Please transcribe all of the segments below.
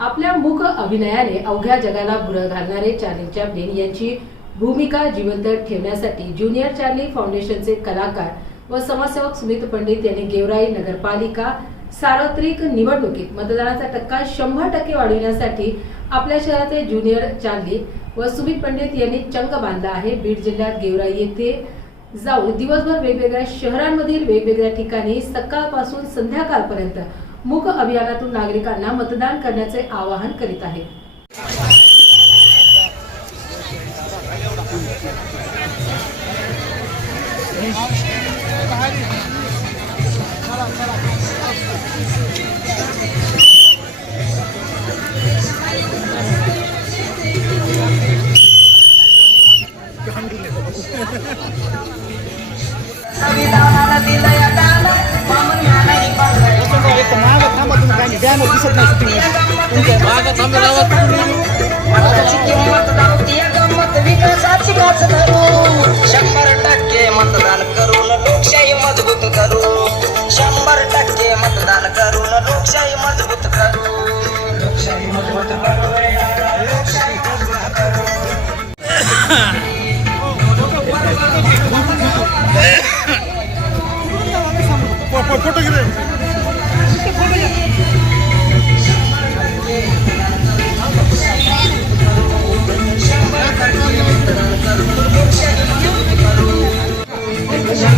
आपल्या मूक अभिनयाने अवघ्या जगाला भुरळ घालणारे चार्ली चॅप्लिन यांची भूमिका जिवंत ठेवण्यासाठी ज्युनियर चार्ली फाउंडेशनचे कलाकार व समाजसेवक सुमित पंडित यांनी गेवराई नगरपालिका सार्वत्रिक निवडणुकीत मतदानाचा टक्का 100% वाढविण्यासाठी आपल्या शहराचे ज्युनियर चार्ली व सुमित पंडित यांनी चंग बांधला आहे। बीड जिल्ह्यात गेवराई येथे जाऊन दिवसभर वेगवेगळ्या शहरांमधील वेगवेगळ्या ठिकाणी सकाळपासून संध्याकाळपर्यंत मूक अभियानातून नागरिकांना मतदान करण्याचे आवाहन करीत आहे। दिसत नाही विकासाची काच धरू 100% मतदान करून लोकशाही मजबूत करू 100% मतदान करून लोकशाही मजबूत करू लोकशाही मजबूत करू लोकशाही मजबूत करू फोटो घे Shambara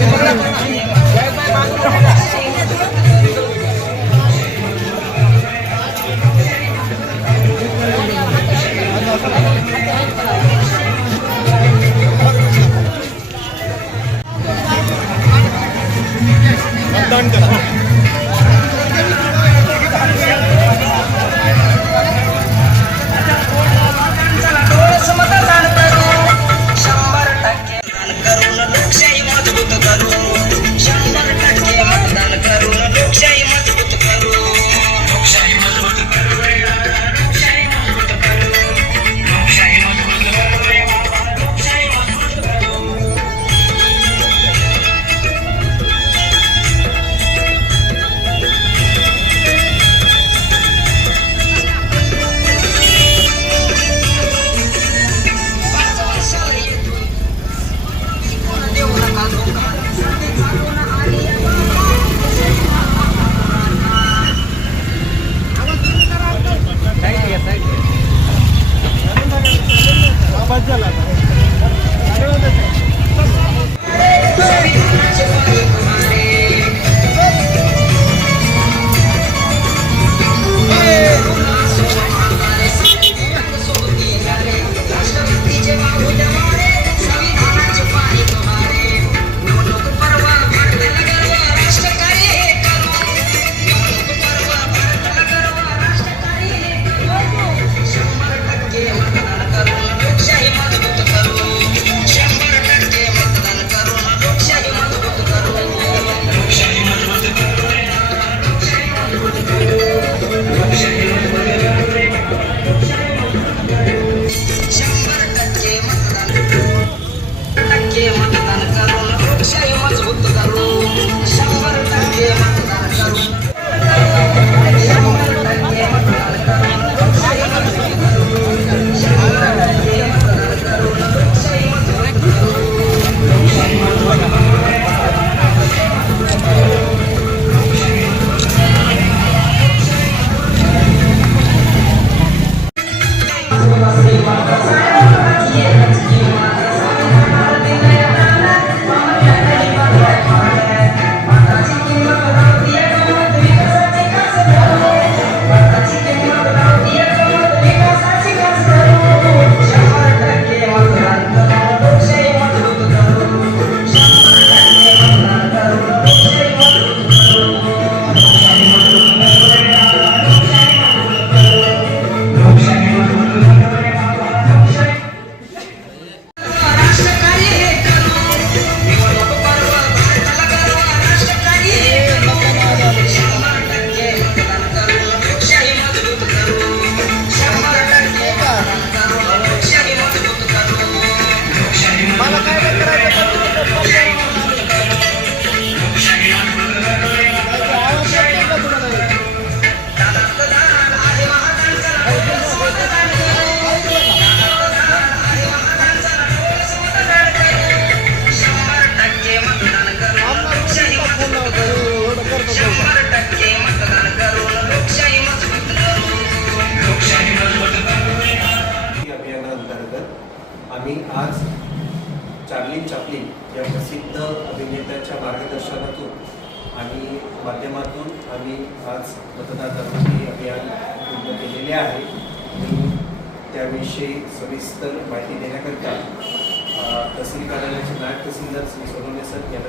आम्ही आज चार्ली चॅप्लिन या प्रसिद्ध अभिनेत्याच्या मार्गदर्शनातून आणि माध्यमातून आम्ही आज मतदार जागृती अभियान पूर्ण केलेले आहे आणि त्याविषयी सविस्तर माहिती देण्याकरिता तहसील कार्यालयाचे नायब तहसीलदार श्री सोनवणे सर यांना